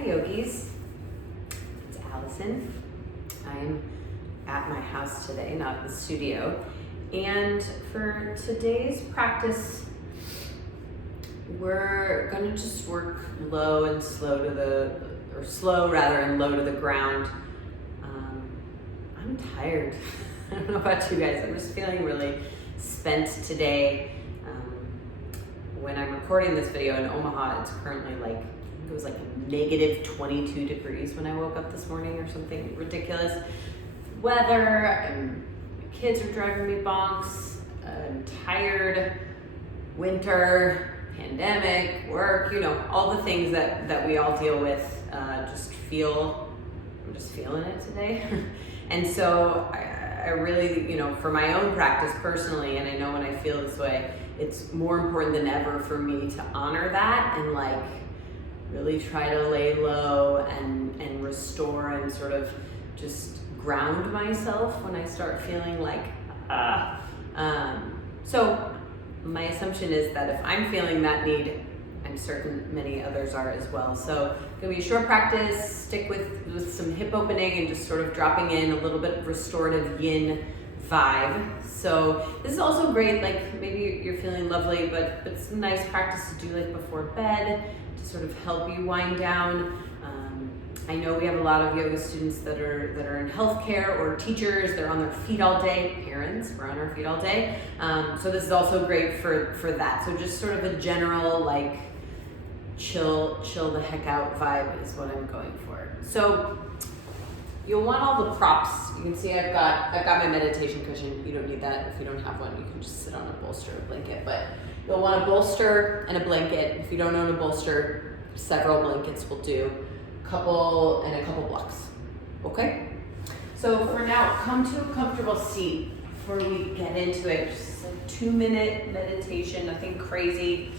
Hi yogis, it's Allison. I'm at my house today, not at the studio. And for today's practice, we're gonna just work low and slow to the, or slow rather and low to the ground. I'm tired. I don't know about you guys, I'm just feeling really spent today. When I'm recording this video in Omaha, it's currently like, I think it was like negative 22 degrees when I woke up this morning or something ridiculous. Weather, and my kids are driving me bonks. I'm tired, winter, pandemic, work, you know, all the things that we all deal with. I'm just feeling it today. And so I really, you know, for my own practice personally, and I know when I feel this way, it's more important than ever for me to honor that and like really try to lay low and restore and sort of just ground myself when I start feeling like, So my assumption is that if I'm feeling that need, I'm certain many others are as well. So it's gonna be a short practice, stick with some hip opening and just sort of dropping in a little bit of restorative yin vibe. So this is also great, like maybe you're feeling lovely, but it's a nice practice to do like before bed to sort of help you wind down. I know we have a lot of yoga students that are in healthcare or teachers, they're on their feet all day. Parents, we're on our feet all day. So this is also great for that. So just sort of a general like chill the heck out vibe is what I'm going for. So you'll want all the props. You can see I've got my meditation cushion. You don't need that. If you don't have one, you can just sit on a bolster or blanket. But you'll want a bolster and a blanket. If you don't own a bolster, several blankets will do. A couple blocks. Okay? So for now, come to a comfortable seat before we get into it. Just a 2-minute meditation, nothing crazy.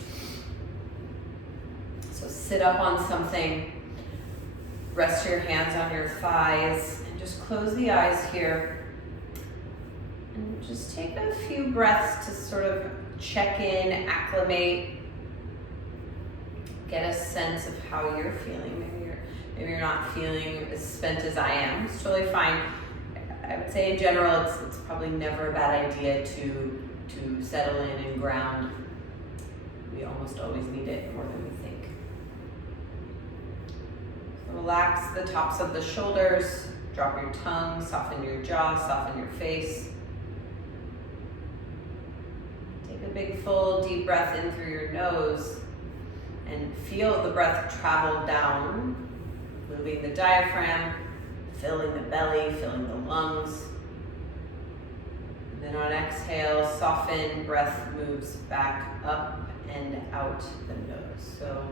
So sit up on something. Rest your hands on your thighs and just close the eyes here. And just take a few breaths to sort of check in, acclimate, get a sense of how you're feeling. Maybe you're not feeling as spent as I am. It's totally fine. I would say in general, it's probably never a bad idea to settle in and ground. We almost always need it more than we think. Relax the tops of the shoulders, drop your tongue, soften your jaw, soften your face. Take a big full deep breath in through your nose and feel the breath travel down, moving the diaphragm, filling the belly, filling the lungs. And then on exhale, soften, breath moves back up and out the nose. So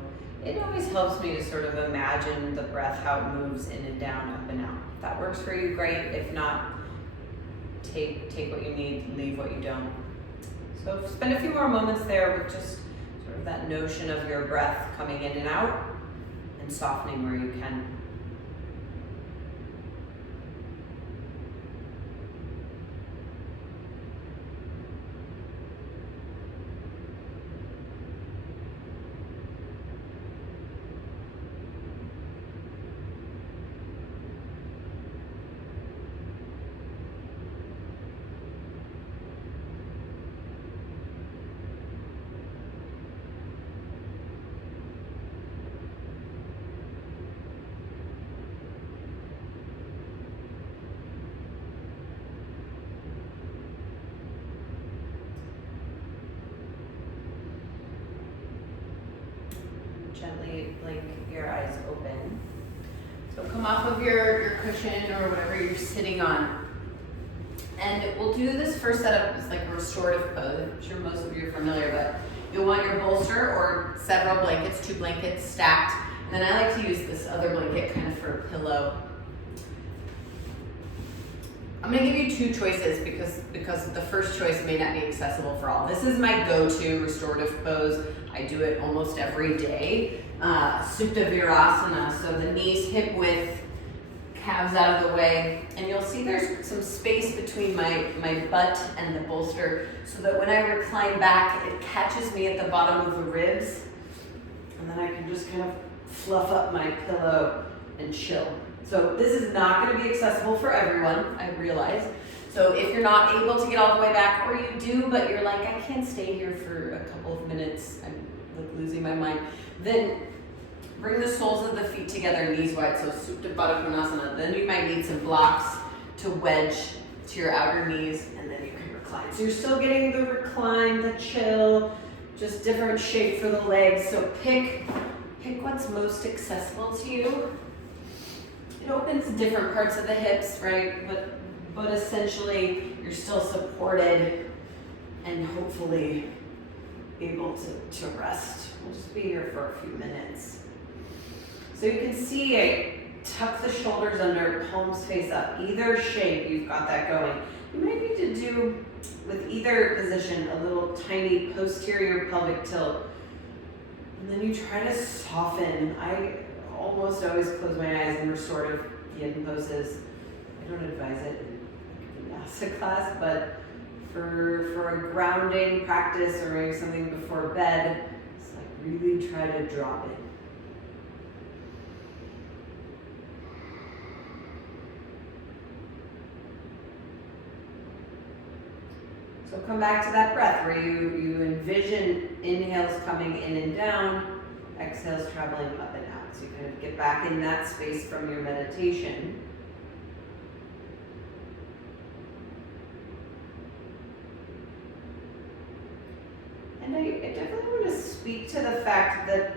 it always helps me to sort of imagine the breath, how it moves in and down, up and out. If that works for you, great. If not, take what you need, leave what you don't. So spend a few more moments there with just sort of that notion of your breath coming in and out and softening where you can. Gently blink your eyes open. So come off of your cushion or whatever you're sitting on. And we'll do this first setup as like a restorative pose. I'm sure most of you are familiar, but you'll want your bolster or several blankets, 2 blankets stacked. And then I like to use this other blanket kind of for a pillow. I'm gonna give you 2 choices because the first choice may not be accessible for all. This is my go-to restorative pose. I do it almost every day. Supta Virasana, so the knees hip width, calves out of the way. And you'll see there's some space between my butt and the bolster so that when I recline back, it catches me at the bottom of the ribs. And then I can just kind of fluff up my pillow and chill. So this is not going to be accessible for everyone, I realize. So if you're not able to get all the way back, or you do, but you're like, I can't stay here for a couple of minutes, I'm like losing my mind, then bring the soles of the feet together, knees wide, so Supta Baddha Konasana. Then you might need some blocks to wedge to your outer knees, and then you can recline. So you're still getting the recline, the chill, just different shape for the legs. So pick what's most accessible to you. It opens different parts of the hips, right? But essentially, you're still supported and hopefully able to rest. We'll just be here for a few minutes. So you can see I tuck the shoulders under, palms face up. Either shape, you've got that going. You might need to do, with either position, a little tiny posterior pelvic tilt. And then you try to soften. I almost always close my eyes in restorative poses. I don't advise it in vinyasa class, but for a grounding practice or maybe something before bed, it's like really try to drop it. So come back to that breath where you envision inhales coming in and down, exhales traveling up and out. So you kind of get back in that space from your meditation. And I definitely want to speak to the fact that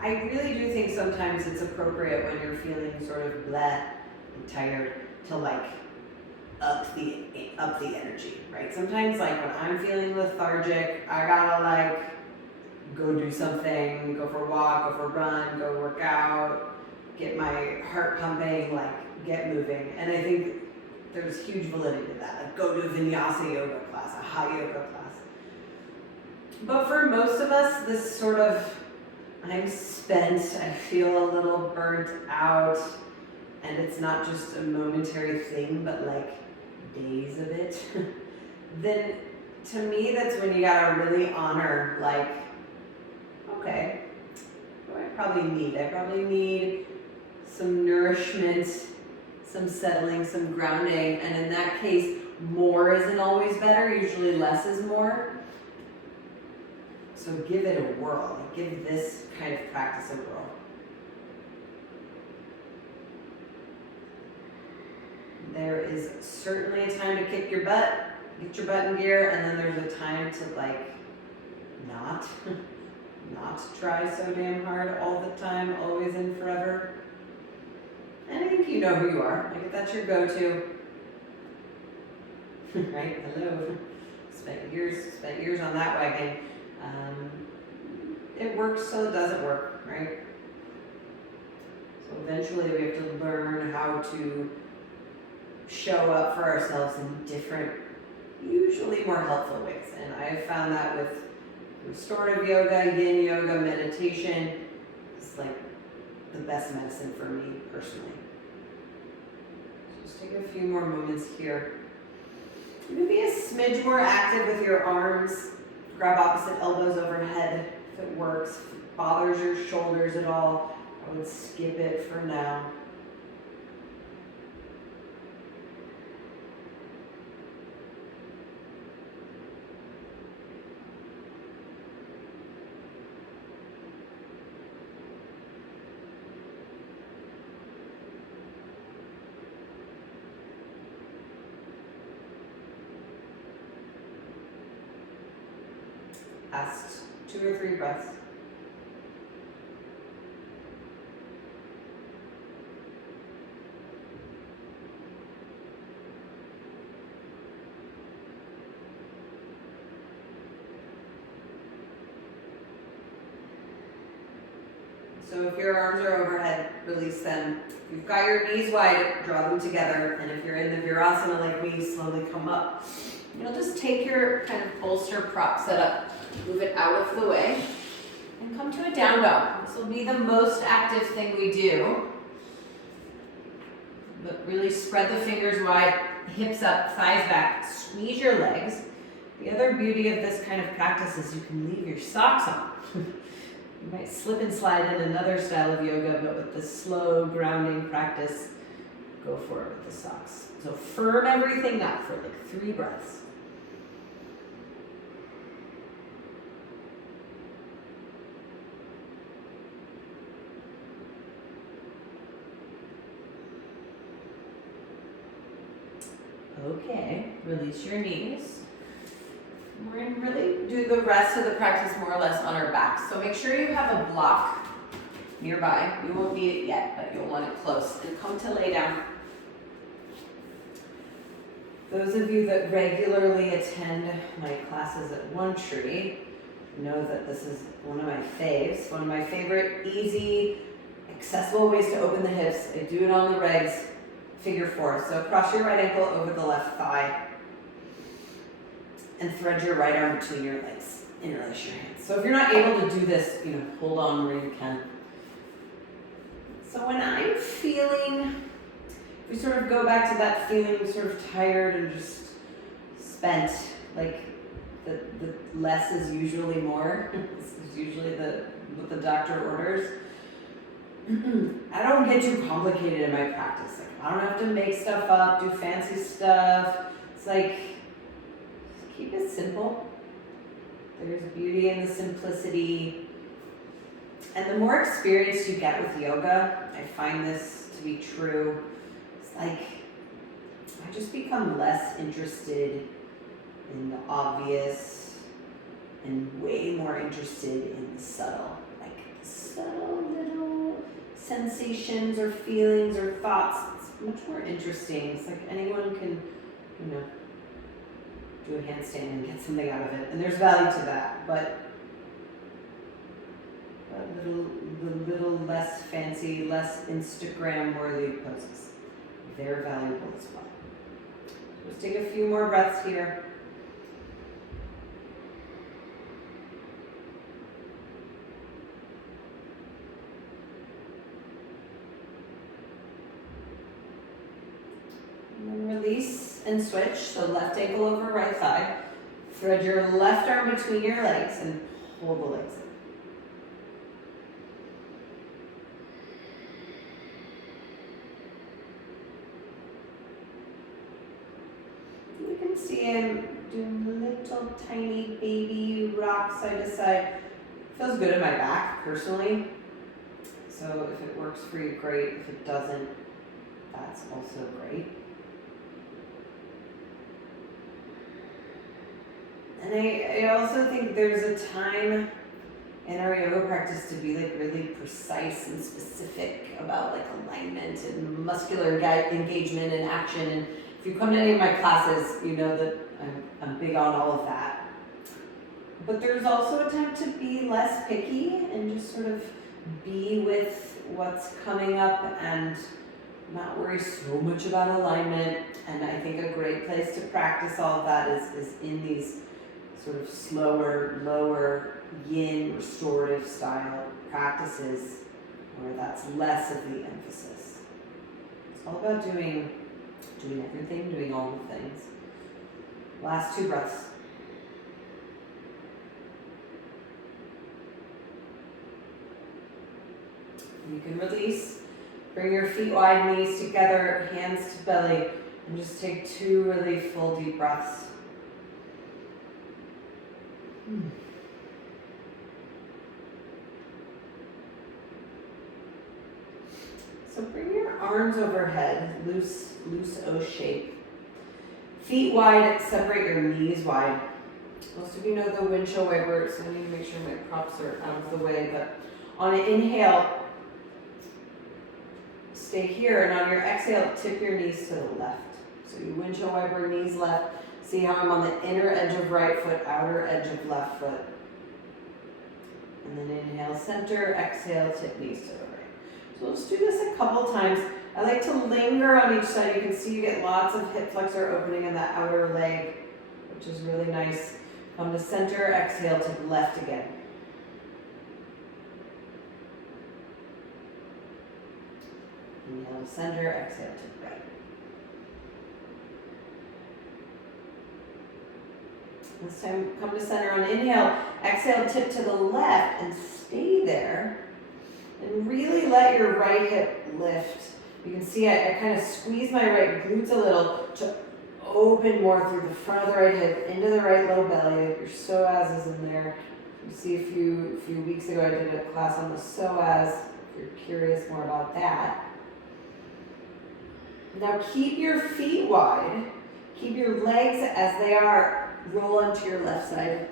I really do think sometimes it's appropriate when you're feeling sort of bleh and tired to like up the energy, right? Sometimes like when I'm feeling lethargic, I gotta like go do something, go for a walk, go for a run, go work out, get my heart pumping, like get moving. And I think there's huge validity to that. Like go to a vinyasa yoga class, a hot yoga class. But for most of us, this sort of, I'm spent, I feel a little burnt out, and it's not just a momentary thing, but like days of it, then to me, that's when you gotta really honor, like, okay, what do I probably need? I probably need some nourishment, some settling, some grounding, and in that case, more isn't always better, usually less is more. So give it a whirl, like give this kind of practice a whirl. There is certainly a time to kick your butt, get your butt in gear, and then there's a time to like not try so damn hard all the time, always and forever. And I think you know who you are. Like if that's your go-to, right? Hello. Spent years on that wagon. It works so it doesn't work, right? So eventually we have to learn how to show up for ourselves in different, usually more helpful ways. And I've found that with restorative yoga, yin yoga, meditation, it's like the best medicine for me personally. Just take a few more moments here. You can be a smidge more active with your arms. Grab opposite elbows overhead if it works. If it bothers your shoulders at all, I would skip it for now. Last 2 or 3 breaths. So if your arms are overhead, release them. If you've got your knees wide, draw them together. And if you're in the Virasana like me, slowly come up. You'll just take your kind of bolster prop setup, move it out of the way, and come to a down dog. This will be the most active thing we do. But really spread the fingers wide, hips up, thighs back, squeeze your legs. The other beauty of this kind of practice is you can leave your socks on. You might slip and slide in another style of yoga, but with the slow grounding practice, go for it with the socks. So firm everything up for like 3 breaths. Okay, release your knees. We're going to really do the rest of the practice more or less on our backs. So make sure you have a block nearby. You won't need it yet, but you'll want it close. And come to lay down. Those of you that regularly attend my classes at One Tree know that this is one of my faves, one of my favorite easy, accessible ways to open the hips. I do it on the regs, figure 4. So cross your right ankle over the left thigh and thread your right arm between your legs. Interlace your hands. So if you're not able to do this, hold on where you can. So when I'm feeling, we sort of go back to that feeling sort of tired and just spent, like the less is usually more. This is usually what the doctor orders. I don't get too complicated in my practice. Like, I don't have to make stuff up, do fancy stuff. It's like, keep it simple. There's beauty in the simplicity. And the more experience you get with yoga, I find this to be true. It's like, I just become less interested in the obvious and way more interested in the subtle. Like the subtle little sensations or feelings or thoughts. It's much more interesting. It's like anyone can, do a handstand and get something out of it. And there's value to that, but the little less fancy, less Instagram-worthy poses. They're valuable as well. Just take a few more breaths here. And then release and switch. So left ankle over right thigh. Thread your left arm between your legs and pull the legs in. See him doing little tiny baby rocks side to side. Feels good in my back personally. So if it works for you, great. If it doesn't, that's also great. And I also think there's a time in our yoga practice to be like really precise and specific about like alignment and muscular engagement and action. And if you come to any of my classes, you know that I'm big on all of that. But there's also a time to be less picky and just sort of be with what's coming up and not worry so much about alignment. And I think a great place to practice all of that is in these sort of slower, lower yin restorative style practices where that's less of the emphasis. It's all about doing everything, doing all the things. Last 2 breaths. You can release. Bring your feet wide, knees together, hands to belly, and just take 2 really full deep breaths. So bring your arms overhead, loose O shape. Feet wide, separate your knees wide. Most of you know the windshield wiper, so I need to make sure my props are out of the way. But on an inhale, stay here, and on your exhale, tip your knees to the left. So you windshield wiper, knees left. See how I'm on the inner edge of right foot, outer edge of left foot. And then inhale, center, exhale, tip knees to the right. So let's do this a couple times. I like to linger on each side. You can see you get lots of hip flexor opening in that outer leg, which is really nice. Come to center, exhale, tip left again. Inhale to center, exhale to right. This time, come to center on inhale. Exhale, tip to the left and stay there. let your right hip lift. You can see I kind of squeeze my right glutes a little to open more through the front of the right hip into the right low belly. Your psoas is in there. You see a few weeks ago I did a class on the psoas, if you're curious more about that. Now keep your feet wide. Keep your legs as they are. Roll onto your left side.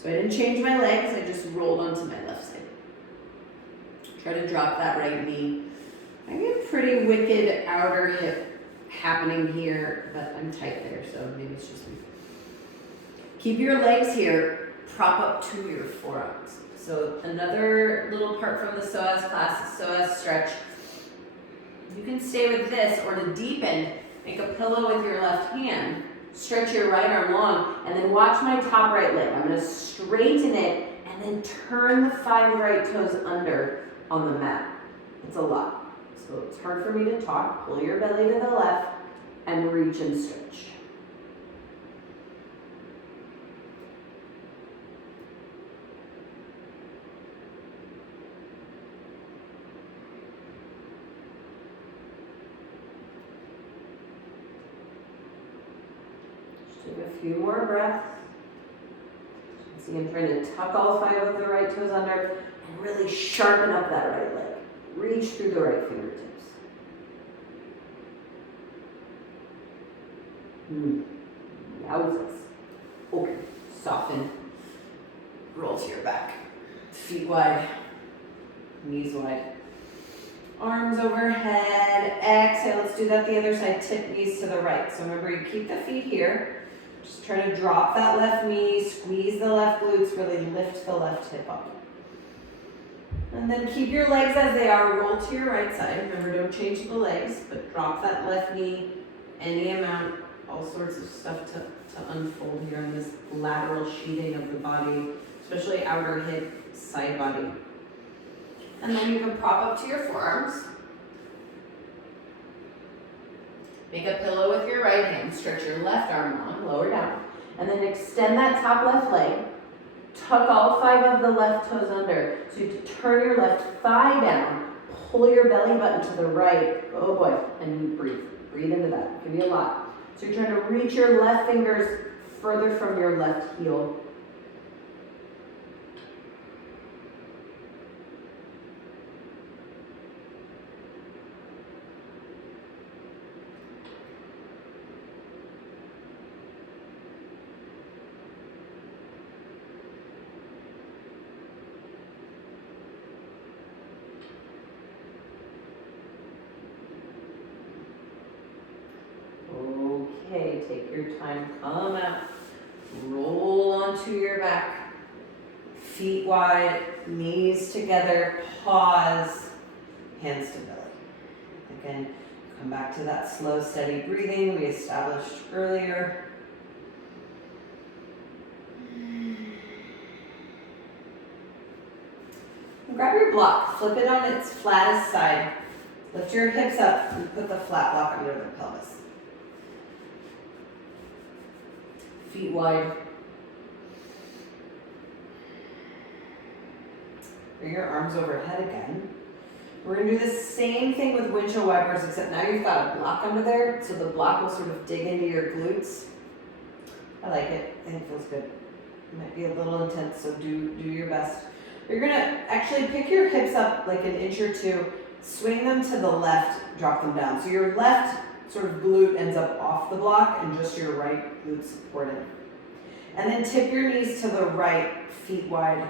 So I didn't change my legs, I just rolled onto my left side. Try to drop that right knee. I get a pretty wicked outer hip happening here, but I'm tight there, so maybe it's just me. Keep your legs here, prop up to your forearms. So another little part from the psoas class, the psoas stretch. You can stay with this, or to deepen, make a pillow with your left hand, stretch your right arm long, and then watch my top right leg. I'm gonna straighten it, and then turn the 5 right toes under on the mat. It's a lot. So it's hard for me to talk. Pull your belly to the left, and reach and stretch. Take a few more breaths. See, I'm trying to tuck all 5 of the right toes under and really sharpen up that right leg. Reach through the right fingertips. Yowzas. Okay, soften. Roll to your back. Feet wide, knees wide. Arms overhead. Exhale, let's do that the other side. Tip knees to the right. So remember, you keep the feet here. Just try to drop that left knee, squeeze the left glutes, really lift the left hip up. And then keep your legs as they are, roll to your right side. Remember, don't change the legs, but drop that left knee any amount, all sorts of stuff to unfold here in this lateral sheathing of the body, especially outer hip, side body. And then you can prop up to your forearms. Make a pillow with your right hand, stretch your left arm long, lower down, and then extend that top left leg. Tuck all 5 of the left toes under. So you turn your left thigh down, pull your belly button to the right. Oh boy, and you breathe. Breathe into that. It can be a lot. So you're trying to reach your left fingers further from your left heel. Okay, take your time, come out, roll onto your back, feet wide, knees together, pause, hands to belly. Again, come back to that slow, steady breathing we established earlier. Grab your block, flip it on its flattest side, lift your hips up and put the flat block under the pelvis. Feet wide. Bring your arms overhead again. We're going to do the same thing with windshield wipers, except now you've got a block under there, so the block will sort of dig into your glutes. I like it. I think it feels good. It might be a little intense, so do your best. You're going to actually pick your hips up like an inch or two, swing them to the left, drop them down. So your left sort of glute ends up off the block and just your right glute supported. And then tip your knees to the right, feet wide.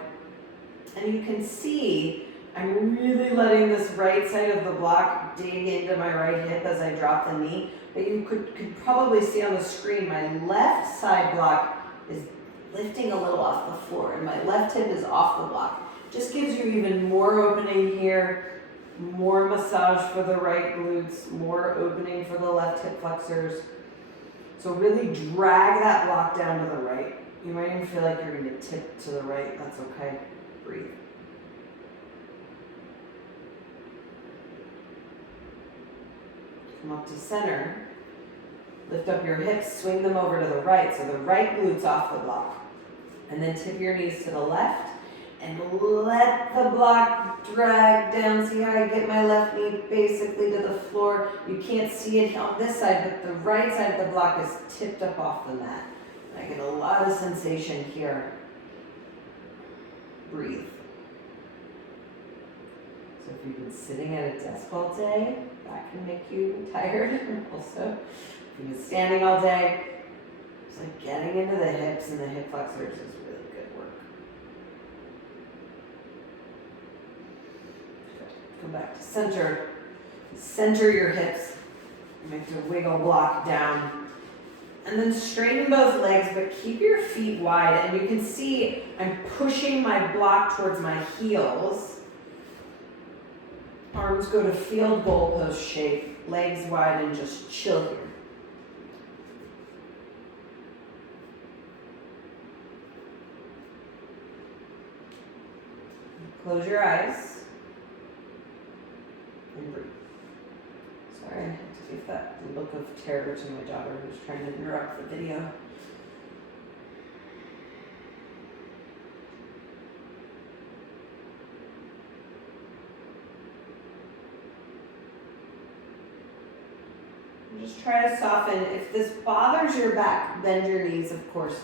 And you can see I'm really letting this right side of the block dig into my right hip as I drop the knee. But you could probably see on the screen my left side block is lifting a little off the floor and my left hip is off the block. Just gives you even more opening here, more massage for the right glutes, more opening for the left hip flexors. So really drag that block down to the right. You might even feel like you're going to tip to the right. That's okay. Breathe. Come up to center. Lift up your hips, swing them over to the right. So the right glute's off the block. And then tip your knees to the left. And let the block drag down. See how I get my left knee basically to the floor? You can't see it on this side, but the right side of the block is tipped up off the mat. I get a lot of sensation here. Breathe. So if you've been sitting at a desk all day, that can make you tired. Also, if you've been standing all day, it's like getting into the hips and the hip flexors is really good work. Go back to center. Center your hips. You have to wiggle block down. And then straighten both legs, but keep your feet wide. And you can see I'm pushing my block towards my heels. Arms go to field goal pose shape. Legs wide and just chill here. Close your eyes and breathe. Sorry, I had to give that look of terror to my daughter who's trying to interrupt the video. And just try to soften. If this bothers your back, bend your knees, of course.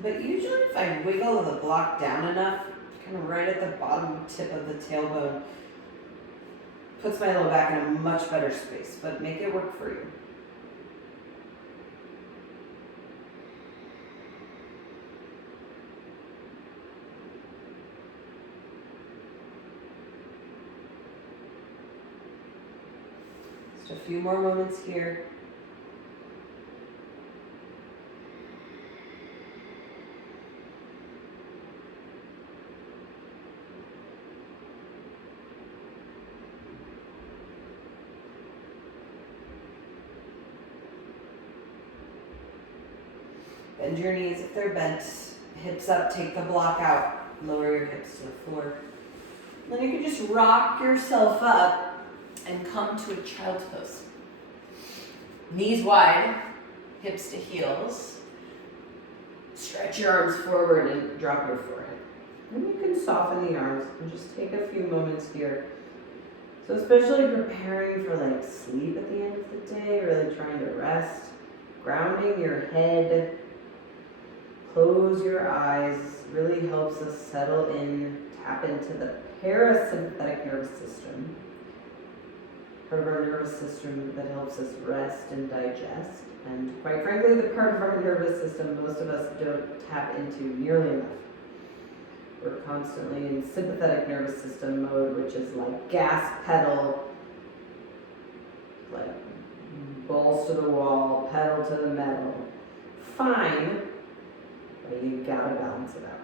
But usually if I wiggle the block down enough, kind of right at the bottom tip of the tailbone, puts my low back in a much better space, but make it work for you. Just a few more moments here. Bend your knees if they're bent. Hips up, take the block out. Lower your hips to the floor. Then you can just rock yourself up and come to a child's pose. Knees wide, hips to heels. Stretch your arms forward and drop your forehead. Then you can soften the arms and just take a few moments here. So especially preparing for like sleep at the end of the day, really trying to rest, grounding your head. Close your eyes, really helps us settle in, tap into the parasympathetic nervous system, part of our nervous system that helps us rest and digest. And quite frankly, the part of our nervous system most of us don't tap into nearly enough. We're constantly in sympathetic nervous system mode, which is like gas pedal, like balls to the wall, pedal to the metal. Fine. But you gotta balance it out.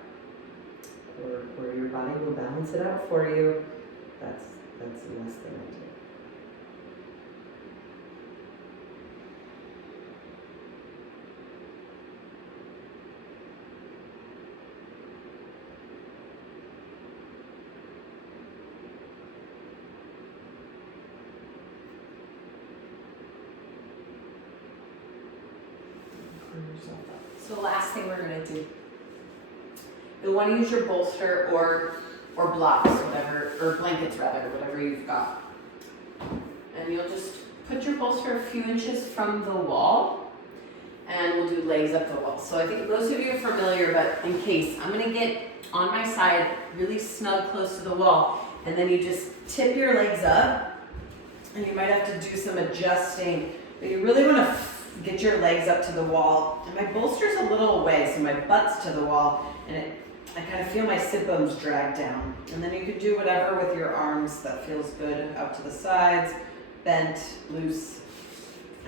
Or your body will balance it out for you. That's less than ideal. So last thing we're going to do, you'll want to use your bolster or blocks, whatever, or blankets rather, whatever you've got. And you'll just put your bolster a few inches from the wall, and we'll do legs up the wall. So I think most of you are familiar, but in case, I'm going to get on my side, really snug close to the wall, and then you just tip your legs up, and you might have to do some adjusting, but you really want to get your legs up to the wall. And my bolster's a little away, so my butt's to the wall, and I kind of feel my sit bones drag down. And then you could do whatever with your arms that feels good, out to the sides, bent, loose.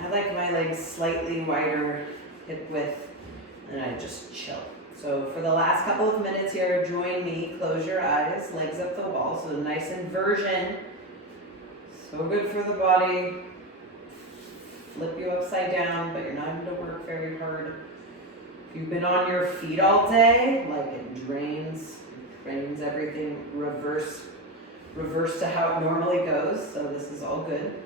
I like my legs slightly wider, hip width, and I just chill. So for the last couple of minutes here, join me, close your eyes, legs up the wall, so a nice inversion. So good for the body. Flip you upside down, but you're not having to work very hard. If you've been on your feet all day, like it drains everything, reverse to how it normally goes, so this is all good.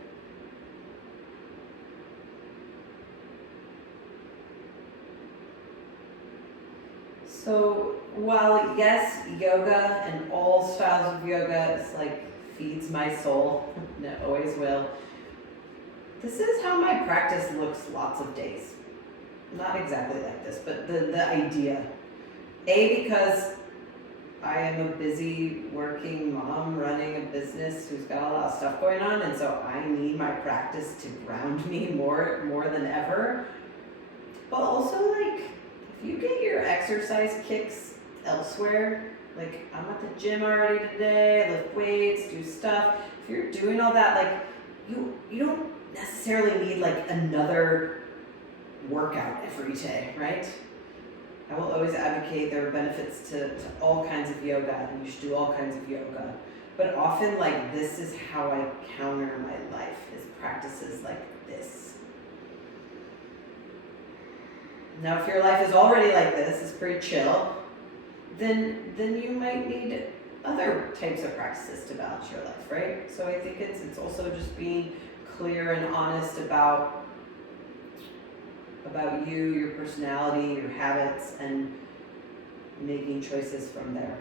So while yes, yoga and all styles of yoga is like feeds my soul, and it always will. This is how my practice looks lots of days. Not exactly like this, but the idea. Because I am a busy working mom running a business who's got a lot of stuff going on, and so I need my practice to ground me more than ever. But also, like, if you get your exercise kicks elsewhere, like I'm at the gym already today, I lift weights, do stuff. If you're doing all that, like you don't necessarily need like another workout every day, right? I will always advocate there are benefits to all kinds of yoga, and you should do all kinds of yoga. But often, like, this is how I counter my life, is practices like this. Now, if your life is already like this, it's pretty chill, then you might need other types of practices to balance your life, right? So I think it's also just being clear and honest about you, your personality, your habits, and making choices from there.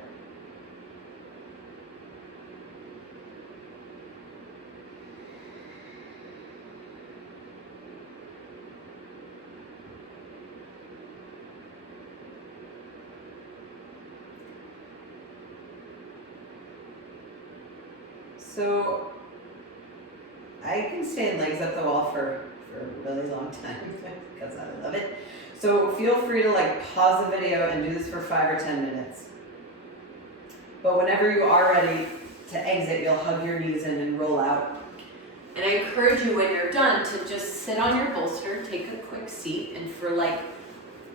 So I can stand legs up the wall for a really long time because I love it. So feel free to like pause the video and do this for 5 or 10 minutes. But whenever you are ready to exit, you'll hug your knees in and roll out. And I encourage you when you're done to just sit on your bolster, take a quick seat, and for like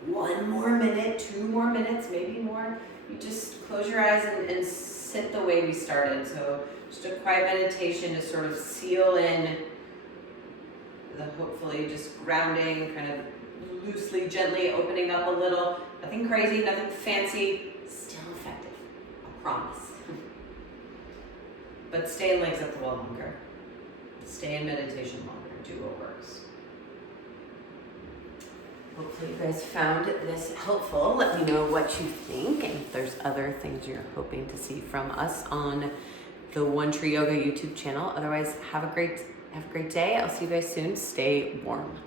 1 more minute, 2 more minutes, maybe more, you just close your eyes and sit the way we started. So just a quiet meditation to sort of seal in the hopefully just grounding, kind of loosely, gently opening up a little. Nothing crazy, nothing fancy, still effective, I promise. But stay in legs up the wall longer. Stay in meditation longer, do what works. Hopefully you guys found this helpful. Let me know what you think, and if there's other things you're hoping to see from us on the One Tree Yoga YouTube channel. Otherwise, have a great day. I'll see you guys soon. Stay warm.